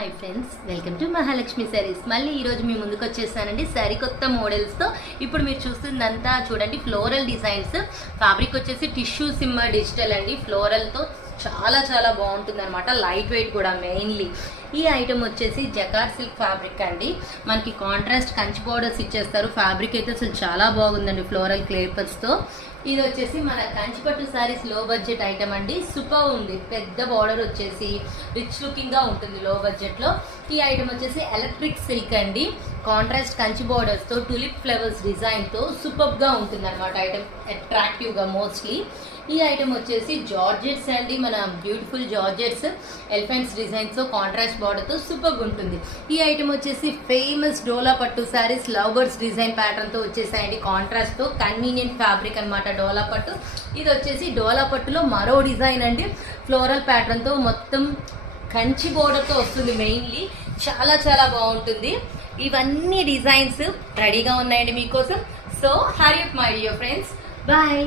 Hi friends, welcome to Mahalakshmi saris. మళ్ళీ ఈరోజు మీ ముందుకు వచ్చేసానండి సరికొత్త మోడల్స్తో. ఇప్పుడు మీరు చూస్తుందంతా చూడండి, ఫ్లోరల్ డిజైన్స్. ఫ్యాబ్రిక్ వచ్చేసి టిష్యూ సిమ్మర్ డిజిటల్ అండి. ఫ్లోరల్తో చాలా చాలా బాగుంటుంది అనమాట. లైట్ వెయిట్ కూడా మెయిన్లీ. ఈ ఐటమ్ వచ్చేసి జకార్డ్ సిల్క్ ఫ్యాబ్రిక్ అండి. మనకి కాంట్రాస్ట్ కంచి బోర్డర్స్ ఇచ్చేస్తారు. ఫ్యాబ్రిక్ అయితే అసలు చాలా బాగుందండి ఫ్లోరల్ క్లేపర్స్తో. ఇది వచ్చేసి మన కంచిపట్టు శారీస్ లో బడ్జెట్ ఐటమ్ అండి. సూపర్ ఉంది. పెద్ద బార్డర్ వచ్చేసి రిచ్ లుకింగ్ గా ఉంటుంది లో బడ్జెట్ లో. ఈ ఐటమ్ వచ్చేసి ఎలక్ట్రిక్ సిల్క్ అండి. కాంట్రాస్ట్ కంచి బోర్డర్స్ తో టులిప్ ఫ్లవర్స్ డిజైన్ తో సూపర్ గా ఉంటుంది అనమాట. ఐటమ్ అట్రాక్టివ్ గా మోస్ట్లీ. ఈ ఐటమ్ వచ్చేసి జార్జెట్స్ అండి. మన బ్యూటిఫుల్ జార్జెట్స్ ఎలిఫెంట్స్ డిజైన్స్ తో కాంట్రాస్ట్ బార్డర్ తో సూపర్ ఉంటుంది. ఈ ఐటమ్ వచ్చేసి ఫేమస్ డోలా పట్టు saris love birds design pattern తో వచ్చేసాయండి. కాంట్రాస్ట్ తో కన్వీనియంట్ ఫ్యాబ్రిక్ అనమాట డోలా పట్టు. ఇది వచ్చేసి డోలా పట్టులో మరో డిజైన్ అండి. ఫ్లోరల్ ప్యాటర్న్ తో మొత్తం కంచి బోర్డర్ తో వస్తుంది. మెయిన్లీ చాలా చాలా బాగుంటుంది. ఇవన్నీ డిజైన్స్ రెడీగా ఉన్నాయండి మీకోసం. So hurry up my dear friends, bye.